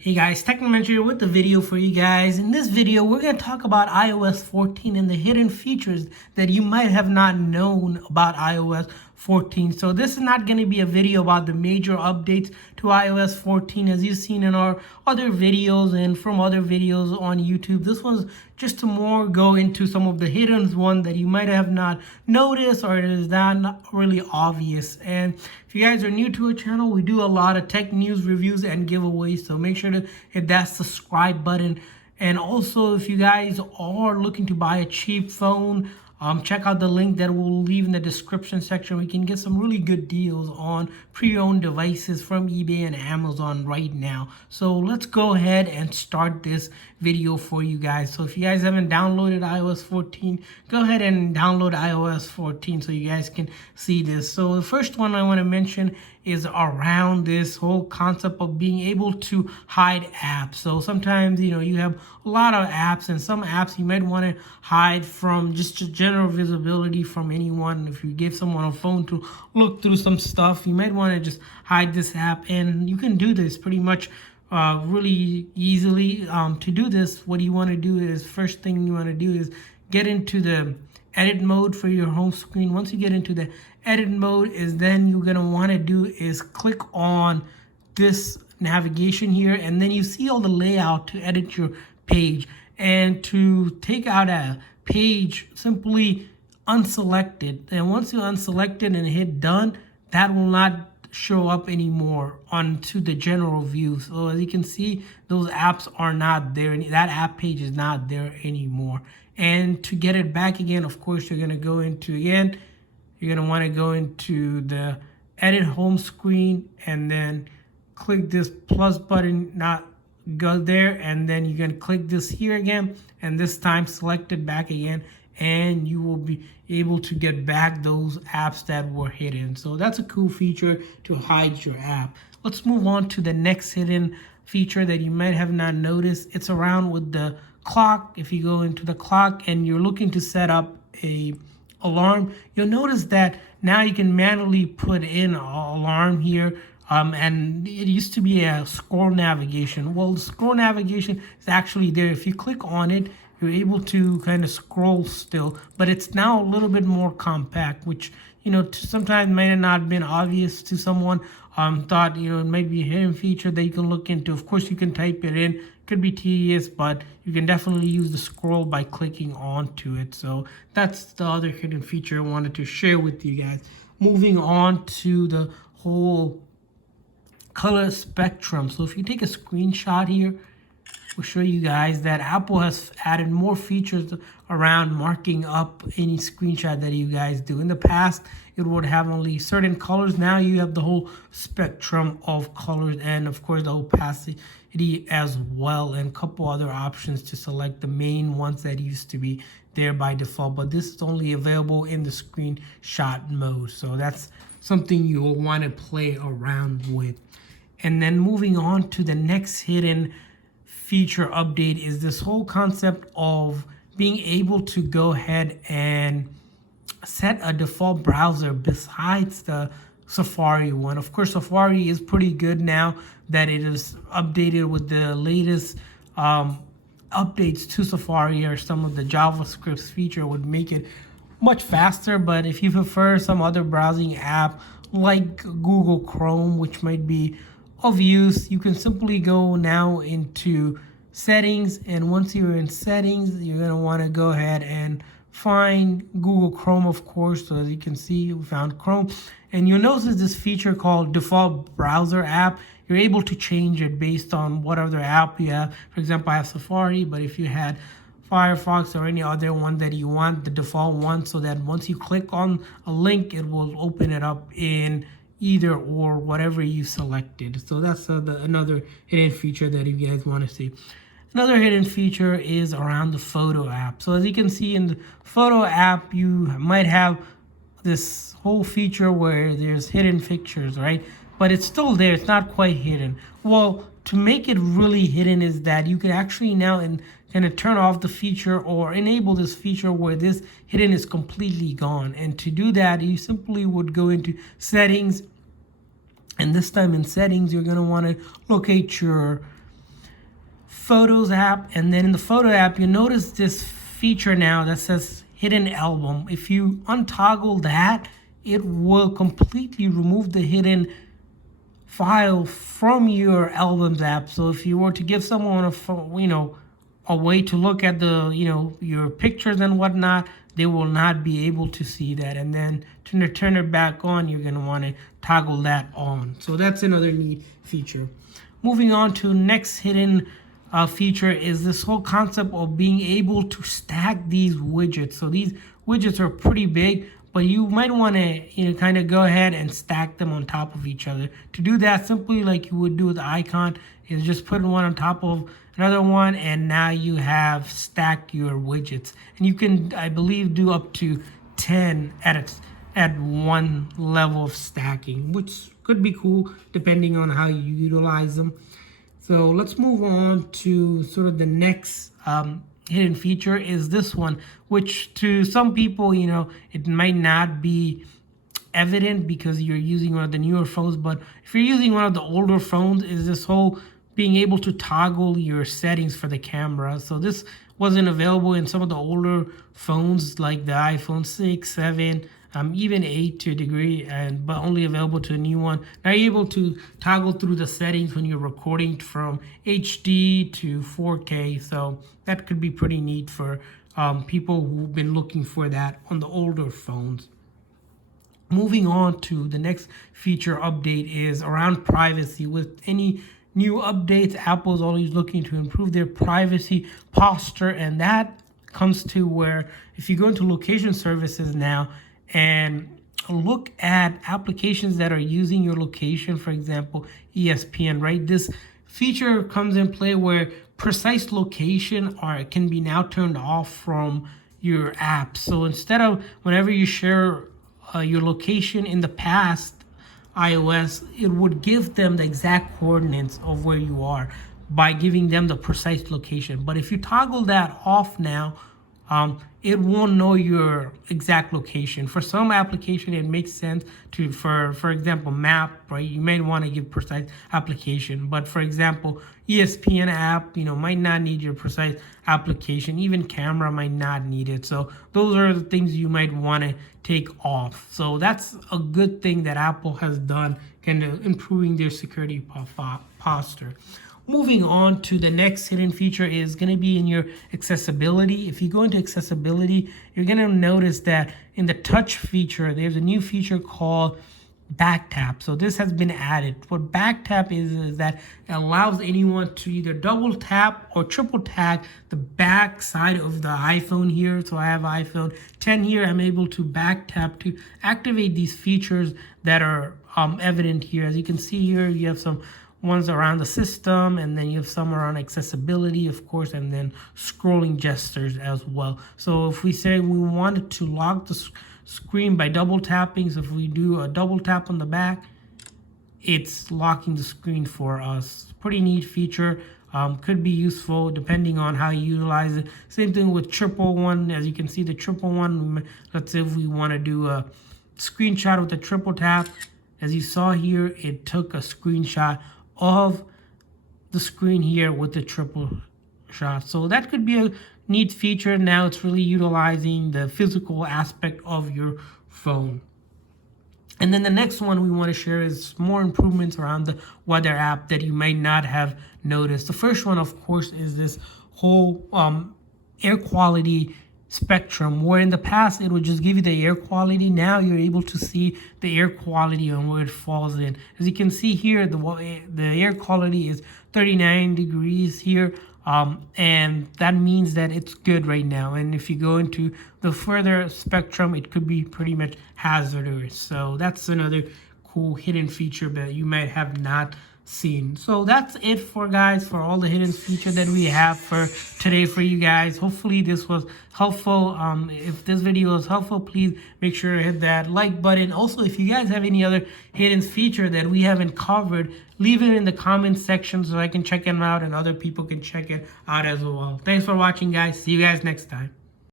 Hey guys, Technomentary here with the video for you guys. In this video, we're going to talk about iOS 14 and the hidden features that you might have not known about iOS 14. So this is not going to be a video about the major updates to iOS 14 as you've seen in our other videos and from other videos on YouTube. This one's just to more go into some of the hidden one that you might have not noticed or it is not really obvious. And if you guys are new to our channel, we do a lot of tech news reviews and giveaways, so make sure to hit that subscribe button. And also, if you guys are looking to buy a cheap phone, check out the link that we'll leave in the description section. We can get some really good deals on pre-owned devices from eBay and Amazon right now. So let's go ahead and start this video for you guys. So if you guys haven't downloaded iOS 14, go ahead and download iOS 14 so you guys can see this. So the first one I want to mention is around this whole concept of being able to hide apps. So sometimes, you have a lot of apps, and some apps you might want to hide from just general visibility from anyone. If you give someone a phone to look through some stuff, you might want to just hide this app, and you can do this pretty much really easily. To do this, what you want to do is, first thing you want to do is get into the edit mode for your home screen. Once you get into the edit mode, is then you're going to want to do is click on this navigation here, and then you see all the layout to edit your page. And to take out a page, simply unselect it. And once you unselect it and hit done, that will not show up anymore onto the general view. So as you can see, those apps are not there, and that app page is not there anymore. And to get it back again, of course, you're going to go into you're going to want to go into the edit home screen and then click this plus button, not go there, and then you're going to click this here again, and this time select it back again, and you will be able to get back those apps that were hidden. So that's a cool feature to hide your app. Let's move on to the next hidden feature that you might have not noticed. It's around with the clock. If you go into the clock and you're looking to set up a alarm, you'll notice that now you can manually put in an alarm here. And it used to be a scroll navigation. Well, the scroll navigation is actually there. If you click on it, you're able to kind of scroll still, but it's now a little bit more compact, which, sometimes might have not been obvious to someone. Thought, it might be a hidden feature that you can look into. Of course, you can type it in. Could be tedious, but you can definitely use the scroll by clicking onto it. So that's the other hidden feature I wanted to share with you guys. Moving on to the whole color spectrum. So if you take a screenshot here, we'll show you guys that Apple has added more features around marking up any screenshot that you guys do. In the past, it would have only certain colors. Now you have the whole spectrum of colors, and of course the opacity as well, and a couple other options to select the main ones that used to be there by default. But this is only available in the screenshot mode. So that's something you will want to play around with. And then moving on to the next hidden feature update is this whole concept of being able to go ahead and set a default browser besides the Safari one. Of course, Safari is pretty good now that it is updated with the latest updates to Safari, or some of the JavaScript feature would make it much faster. But if you prefer some other browsing app like Google Chrome, which might be of use, you can simply go now into settings, and once you're in settings, you're going to want to go ahead and find Google Chrome, of course. So as you can see, we found Chrome, and you'll notice this feature called default browser app. You're able to change it based on what other app you have. For example, I have Safari, but if you had Firefox or any other one that you want, the default one, so that once you click on a link, it will open it up in either or whatever you selected. So that's another hidden feature that if you guys want to see. Another hidden feature is around the photo app. So as you can see in the photo app, you might have this whole feature where there's hidden pictures, right? But it's still there. It's not quite hidden. Well, to make it really hidden is that you can actually now kind of turn off the feature or enable this feature where this hidden is completely gone. And to do that, you simply would go into settings, and this time in settings, you're going to want to locate your Photos app, and then in the Photo app, you'll notice this feature now that says Hidden Album. If you untoggle that, it will completely remove the hidden file from your Albums app. So if you were to give someone a phone, a way to look at the, your pictures and whatnot, they will not be able to see that. And then to turn it back on, you're going to want to toggle that on. So that's another neat feature. Moving on to next hidden feature is this whole concept of being able to stack these widgets. So these widgets are pretty big, but you might want to kind of go ahead and stack them on top of each other. To do that, simply like you would do with the icon, is just put one on top of another one, and now you have stacked your widgets. And you can, I believe, do up to 10 at one level of stacking, which could be cool depending on how you utilize them. So let's move on to sort of the next hidden feature is this one, which to some people, it might not be evident because you're using one of the newer phones, but if you're using one of the older phones, is this whole being able to toggle your settings for the camera. So this wasn't available in some of the older phones like the iPhone 6, 7, even 8 to a degree, but only available to a new one. Now you're able to toggle through the settings when you're recording from HD to 4K. So that could be pretty neat for people who've been looking for that on the older phones. Moving on to the next feature update is around privacy. With any new updates, Apple's always looking to improve their privacy posture, and that comes to where if you go into location services now and look at applications that are using your location, for example, ESPN, right? This feature comes in play where precise location can be now turned off from your app. So instead of whenever you share your location in the past, iOS, it would give them the exact coordinates of where you are by giving them the precise location. But if you toggle that off now, it won't know your exact location. For some application, it makes sense to, for example, map, right? You may want to give precise application, but for example, ESPN app, might not need your precise application. Even camera might not need it. So those are the things you might want to take off. So that's a good thing that Apple has done, kind of improving their security posture. Moving on to the next hidden feature is going to be in your accessibility. If you go into accessibility, you're going to notice that in the touch feature, there's a new feature called back tap. So this has been added. What back tap is that it allows anyone to either double tap or triple tap the back side of the iPhone here. So I have iPhone 10 here. I'm able to back tap to activate these features that are evident here. As you can see here, you have some ones around the system, and then you have some around accessibility, of course, and then scrolling gestures as well. So if we say we wanted to lock the screen by double tapping, so if we do a double tap on the back, it's locking the screen for us. Pretty neat feature. Could be useful depending on how you utilize it. Same thing with triple one. As you can see, the triple one, let's say if we want to do a screenshot with the triple tap, as you saw here, it took a screenshot of the screen here with the triple shot. So that could be a neat feature. Now it's really utilizing the physical aspect of your phone. And then the next one we want to share is more improvements around the weather app that you might not have noticed. The first one, of course, is this whole air quality spectrum, where in the past it would just give you the air quality. Now you're able to see the air quality and where it falls in. As you can see here, the air quality is 39 degrees here, and that means that it's good right now. And if you go into the further spectrum, it could be pretty much hazardous. So that's another cool hidden feature that you might have not seen. So that's it for all the hidden feature that we have for today for you guys. Hopefully this was helpful. If this video was helpful, please make sure to hit that like button. Also, if you guys have any other hidden feature that we haven't covered, leave it in the comment section so I can check them out and other people can check it out as well. Thanks for watching, guys. See you guys next time.